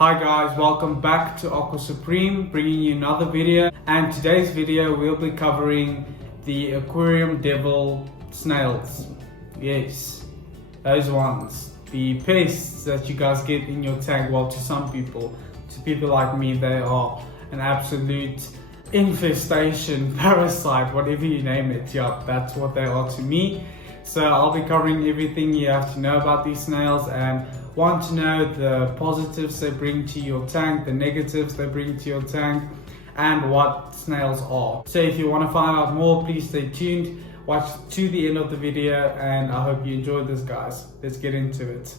Hi guys, welcome back to Aqua Supreme, bringing you another video. And today's video we'll be covering the aquarium devil snails. Yes, those ones. The pests that you guys get in your tank. Well, to some people, to people like me, they are an absolute infestation, parasite, whatever you name it. Yeah, that's what they are to me. So I'll be covering everything you have to know about these snails and want to know the positives they bring to your tank, the negatives they bring to your tank, and what snails are. So if you want to find out more, please stay tuned, watch to the end of the video, and I hope you enjoyed this, guys. Let's get into it.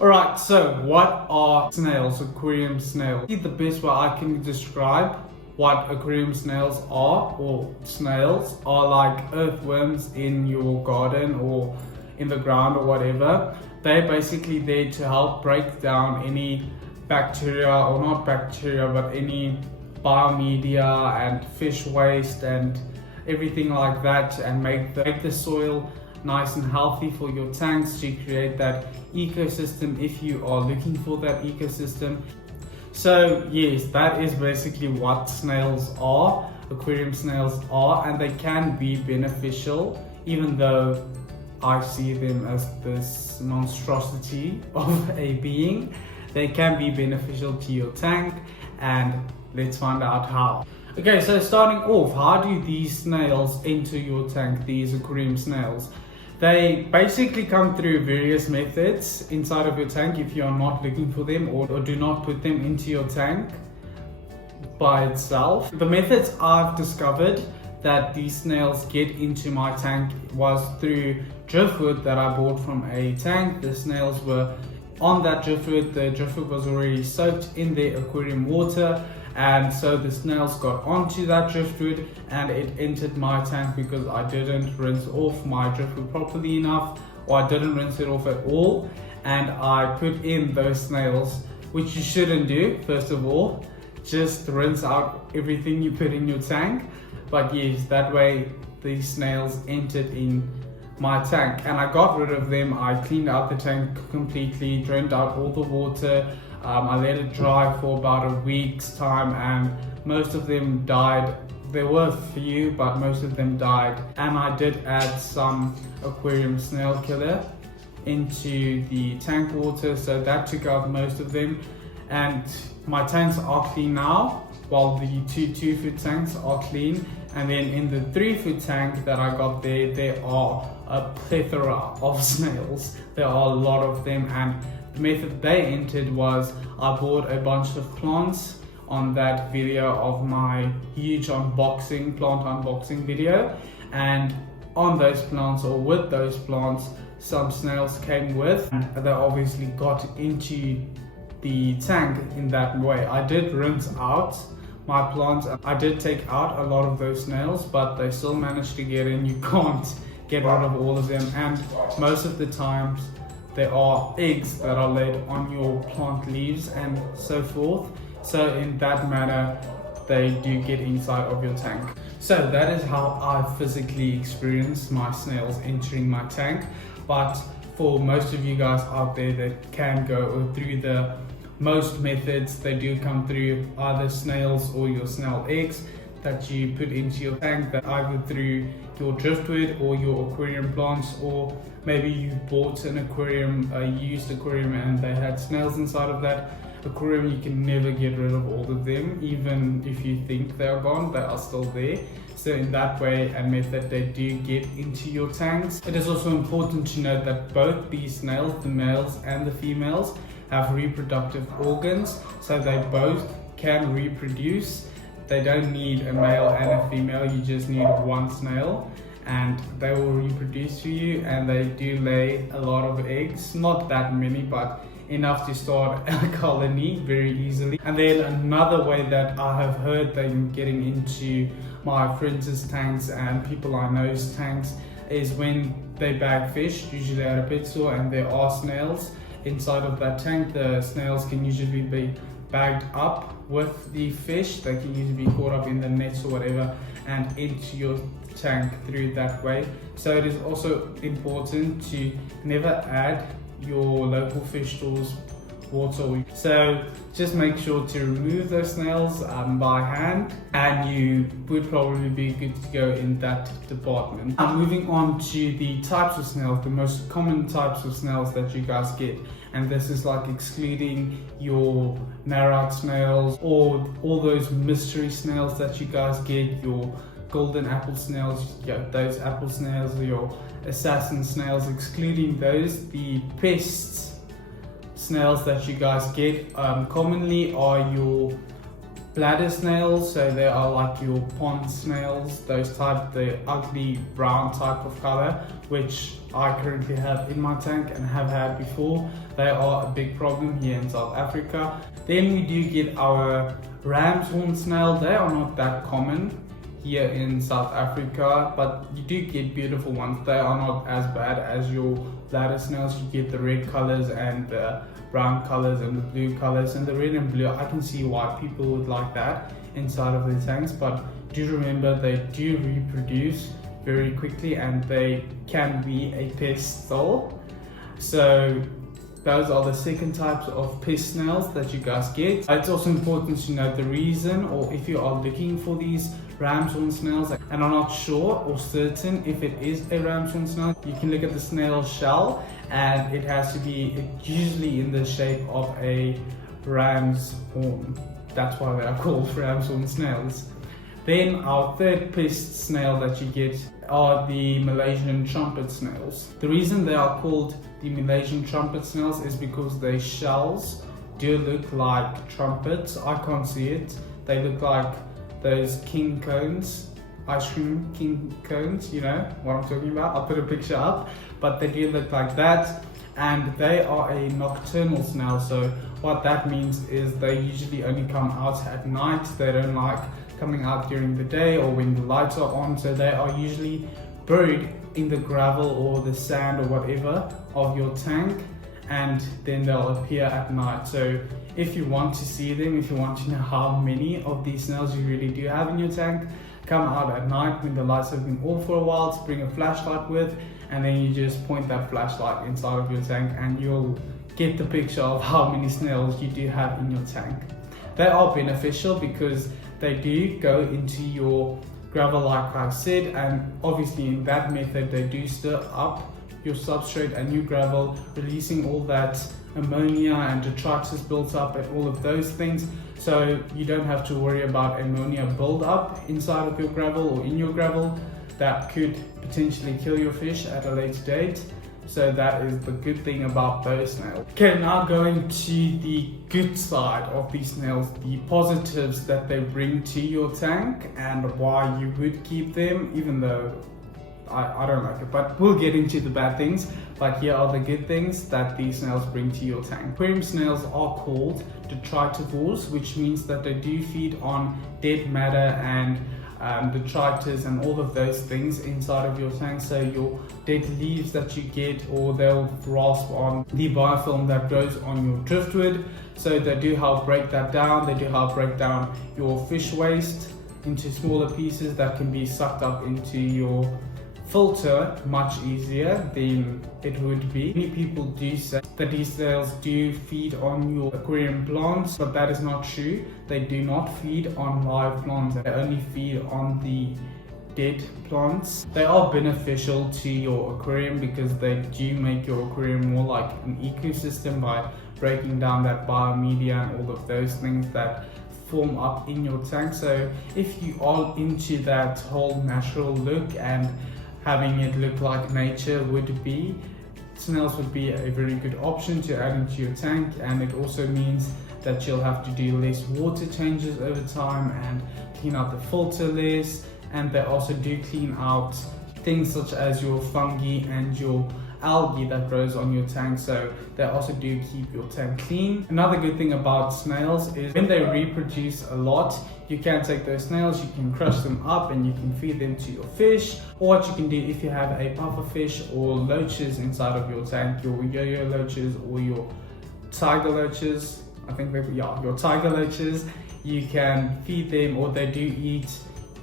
Alright, so what are snails, aquarium snails? The best way I can describe what aquarium snails are, or snails, are like earthworms in your garden or in the ground or whatever. They're basically there to help break down any bacteria, or not bacteria, but any biomedia and fish waste and everything like that, and make the soil nice and healthy for your tanks to create that ecosystem if you are looking for that ecosystem. So yes, that is basically what snails are, aquarium snails are, and they can be beneficial, even though I see them as this monstrosity of a being. They can be beneficial to your tank, and let's find out how. Okay, so starting off, how do these snails enter your tank, these aquarium snails? They basically come through various methods inside of your tank if you are not looking for them, or do not put them into your tank by itself. The methods I've discovered that these snails get into my tank was through driftwood that I bought from a tank. The snails were on that driftwood. The driftwood was already soaked in the aquarium water, and so the snails got onto that driftwood and it entered my tank because I didn't rinse off my driftwood properly enough, or I didn't rinse it off at all, and I put in those snails, which you shouldn't do. First of all, just rinse out everything you put in your tank. But yes, that way these snails entered in my tank, and I got rid of them. I cleaned out the tank completely, drained out all the water. I let it dry for about a week's time, and most of them died. There were a few, but most of them died. And I did add some aquarium snail killer into the tank water, so that took out most of them. And my tanks are clean now, while the two foot tanks are clean. And then in the 3 foot tank that I got there are a plethora of snails. There are a lot of them, and the method they entered was I bought a bunch of plants on that video of my huge plant unboxing video, and on those plants, or with those plants, some snails came with, and they obviously got into the tank in that way. I did rinse out my plants. I did take out a lot of those snails, but they still managed to get in. You can't get rid of all of them, and most of the times there are eggs that are laid on your plant leaves and so forth. So in that manner, they do get inside of your tank. So that is how I physically experienced my snails entering my tank. But for most of you guys out there that can go through the most methods, they do come through either snails or your snail eggs that you put into your tank, that either through your driftwood or your aquarium plants, or maybe you bought an aquarium, a used aquarium, and they had snails inside of that aquarium. You can never get rid of all of them. Even if you think they are gone, they are still there. So in that way and method, they do get into your tanks. It is also important to note that both these snails, the males and the females, have reproductive organs, so they both can reproduce. They don't need a male and a female, you just need one snail, and they will reproduce for you, and they do lay a lot of eggs. Not that many, but enough to start a colony very easily. And then another way that I have heard them getting into my friends' tanks and people I know's tanks is when they bag fish, usually at a pet store, and there are snails inside of that tank. The snails can usually be bagged up with the fish. They can usually be caught up in the nets or whatever and into your tank through that way. So it is also important to never add your local fish store's water. So just make sure to remove those snails by hand, and you would probably be good to go in that department. Now moving on to the types of snails, the most common types of snails that you guys get, and this is like excluding your narrow snails or all those mystery snails that you guys get, your golden apple snails, those apple snails, your assassin snails, excluding those. The PEST snails that you guys get commonly are your bladder snails, so they are like your pond snails, those type, the ugly brown type of color, which I currently have in my tank and have had before. They are a big problem here in South Africa. Then we do get our ram's horn snail. They are not that common here in South Africa, but you do get beautiful ones. They are not as bad as your bladder snails. You get the red colors and the brown colors and the blue colors, and the red and blue, I can see why people would like that inside of the tanks, but do remember they do reproduce very quickly and they can be a pest still. So those are the second types of pest snails that you guys get. It's also important to know the reason, or if you are looking for these ram's horn snails and are not sure or certain if it is a ram's horn snail, you can look at the snail shell, and it has to be usually in the shape of a ram's horn. That's why they are called ram's horn snails. Then our third pest snail that you get are the Malaysian trumpet snails. The reason they are called the Malaysian trumpet snails is because their shells do look like trumpets. I can't see it. They look like those king cones, ice cream king cones, you know what I'm talking about. I'll put a picture up, but they do look like that, and they are a nocturnal snail. So what that means is they usually only come out at night. They don't like coming out during the day or when the lights are on, so they are usually buried in the gravel or the sand or whatever of your tank, and then they'll appear at night. So if you want to see them, if you want to know how many of these snails you really do have in your tank, come out at night when the lights have been off for a while, to bring a flashlight with, and then you just point that flashlight inside of your tank and you'll get the picture of how many snails you do have in your tank. They are beneficial because they do go into your gravel like I said, and obviously in that method they do stir up your substrate and your gravel, releasing all that ammonia and detritus built up and all of those things. So you don't have to worry about ammonia build up inside of your gravel or in your gravel that could potentially kill your fish at a later date. So that is the good thing about those snails. Okay, now going to the good side of these snails, the positives that they bring to your tank and why you would keep them, even though I don't like it, but we'll get into the bad things. But here are the good things that these snails bring to your tank. Aquarium snails are called detritivores, which means that they do feed on dead matter and detritus and all of those things inside of your tank. So your dead leaves that you get, or they'll grasp on the biofilm that grows on your driftwood. So they do help break that down. They do help break down your fish waste into smaller pieces that can be sucked up into your filter much easier than it would be. Many people do say that these snails do feed on your aquarium plants, but that is not true. They do not feed on live plants. They only feed on the dead plants. They are beneficial to your aquarium because they do make your aquarium more like an ecosystem by breaking down that biomedia and all of those things that form up in your tank. So if you are into that whole natural look and having it look like nature would be, snails would be a very good option to add into your tank. And it also means that you'll have to do less water changes over time and clean out the filter less. And they also do clean out things such as your fungi and your algae that grows on your tank, so they also do keep your tank clean. Another good thing about snails is when they reproduce a lot, you can take those snails, you can crush them up and you can feed them to your fish. Or what you can do if you have a puffer fish or loaches inside of your tank, your yo-yo loaches or your tiger loaches, your tiger loaches, you can feed them, or they do eat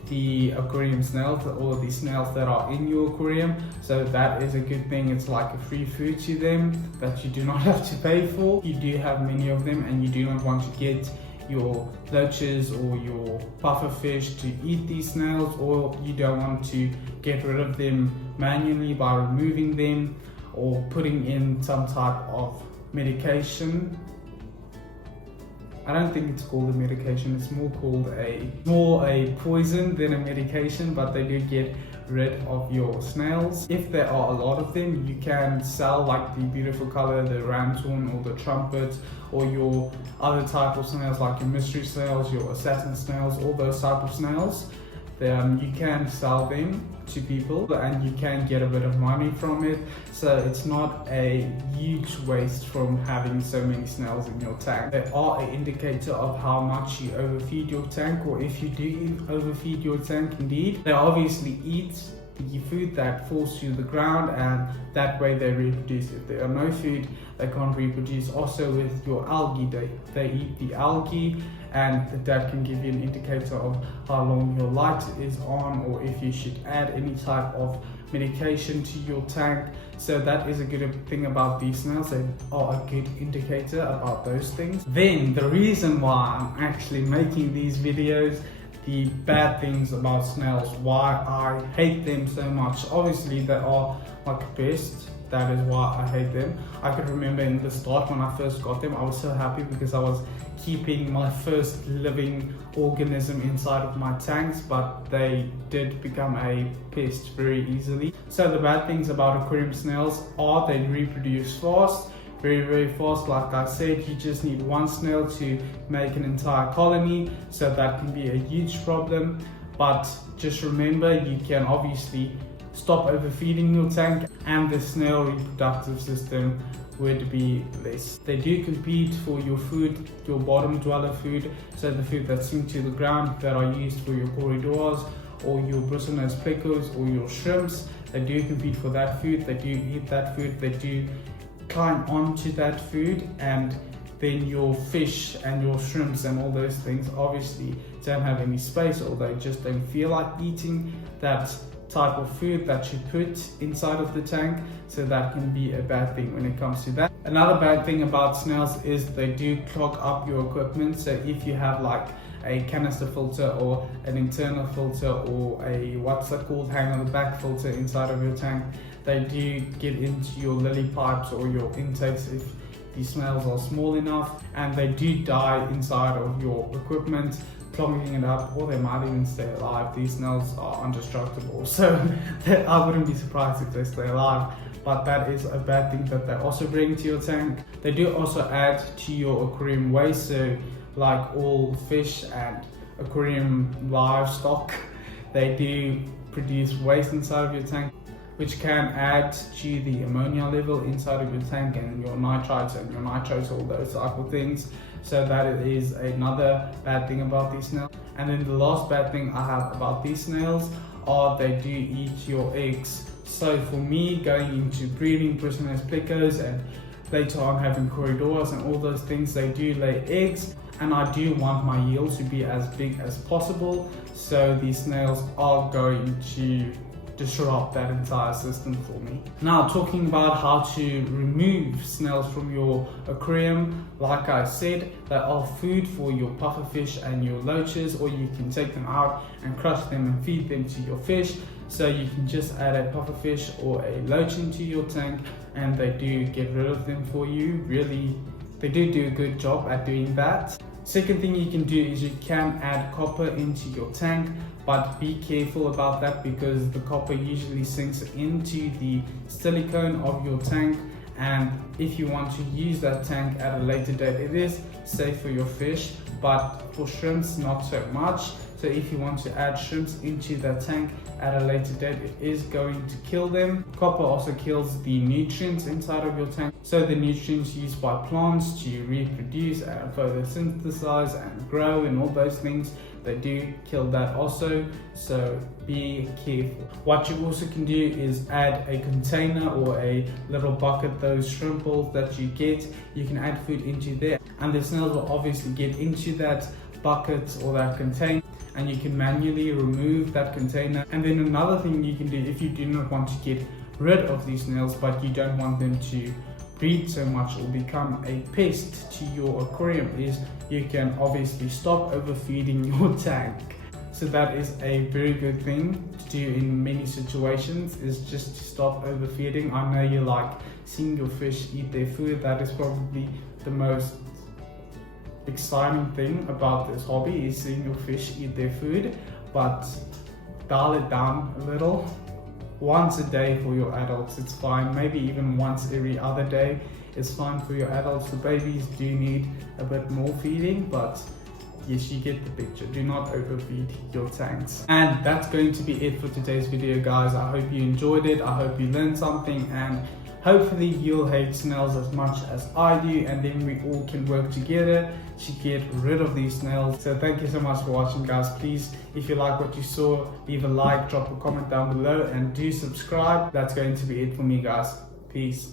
the aquarium snails, all of these snails that are in your aquarium, so that is a good thing. It's like a free food to them that you do not have to pay for. You do have many of them and you do not want to get your loaches or your puffer fish to eat these snails, or you don't want to get rid of them manually by removing them or putting in some type of medication. I don't think it's called a medication, it's more called a poison than a medication, but they do get rid of your snails. If there are a lot of them, you can sell like the beautiful color, the ramthorn or the trumpet, or your other type of snails like your mystery snails, your assassin snails, all those type of snails. Then you can sell them to people and you can get a bit of money from it, so it's not a huge waste from having so many snails in your tank. They are an indicator of how much you overfeed your tank, or if you do overfeed your tank indeed. They obviously eat the food that falls to the ground and that way they reproduce. If there are no food, they can't reproduce. Also with your algae, they eat the algae, and that can give you an indicator of how long your light is on, or if you should add any type of medication to your tank. So that is a good thing about these snails. They are a good indicator about those things. Then the reason why I'm actually making these videos, the bad things about snails, why I hate them so much. Obviously they are like pests. That is why I hate them. I could remember in the start when I first got them, I was so happy because I was keeping my first living organism inside of my tanks, but they did become a pest very easily. So the bad things about aquarium snails are they reproduce fast, very fast. Like I said, you just need one snail to make an entire colony, so that can be a huge problem. But just remember, you can obviously stop overfeeding your tank and the snail reproductive system would be less. They do compete for your food, your bottom dweller food, so the food that's sink to the ground that are used for your corridors or your bristlenose plecos or your shrimps. They do compete for that food, they do eat that food, they do climb onto that food, and then your fish and your shrimps and all those things obviously don't have any space, or they just don't feel like eating that type of food that you put inside of the tank, so that can be a bad thing when it comes to that. Another bad thing about snails is they do clog up your equipment. So if you have like a canister filter or an internal filter or a what's that called, hang on the back filter inside of your tank, they do get into your lily pipes or your intakes if the snails are small enough, and they do die inside of your equipment, clogging it up, or they might even stay alive. These snails are indestructible, so I wouldn't be surprised if they stay alive, but that is a bad thing that they also bring to your tank. They do also add to your aquarium waste, so like all fish and aquarium livestock, they do produce waste inside of your tank, which can add to the ammonia level inside of your tank and your nitrites and your nitrates, all those type of things. So that is another bad thing about these snails. And then the last bad thing I have about these snails are they do eat your eggs. So for me, going into breeding bristlenose plecos and later on having corridors and all those things, they do lay eggs, and I do want my yield to be as big as possible. So these snails are going to disrupt that entire system for me. Now, talking about how to remove snails from your aquarium, like I said, they are food for your pufferfish and your loaches, or you can take them out and crush them and feed them to your fish. So you can just add a pufferfish or a loach into your tank and they do get rid of them for you. Really, they do a good job at doing that. Second thing you can do is you can add copper into your tank, but be careful about that because the copper usually sinks into the silicone of your tank, and if you want to use that tank at a later date, it is safe for your fish, but for shrimps not so much. So if you want to add shrimps into that tank at a later date, it is going to kill them. Copper also kills the nutrients inside of your tank. So the nutrients used by plants to reproduce and photosynthesize and grow and all those things, they do kill that also, so be careful. What you also can do is add a container or a little bucket, those shrimp balls that you get, you can add food into there and the snails will obviously get into that bucket or that container, and you can manually remove that container. And then another thing you can do if you do not want to get rid of these snails but you don't want them to breed so much or become a pest to your aquarium, is you can obviously stop overfeeding your tank. So that is a very good thing to do in many situations, is just to stop overfeeding. I know you like seeing your fish eat their food. That is probably the most exciting thing about this hobby, is seeing your fish eat their food, but dial it down a little. Once a day for your adults, it's fine. Maybe even once every other day is fine for your adults. The babies do need a bit more feeding, but yes, you get the picture. Do not overfeed your tanks. And that's going to be it for today's video, guys. I hope you enjoyed it. I hope you learned something, and hopefully you'll hate snails as much as I do, and then we all can work together to get rid of these snails. So thank you so much for watching, guys. Please, if you like what you saw, leave a like, drop a comment down below, and do subscribe. That's going to be it for me, guys. Peace.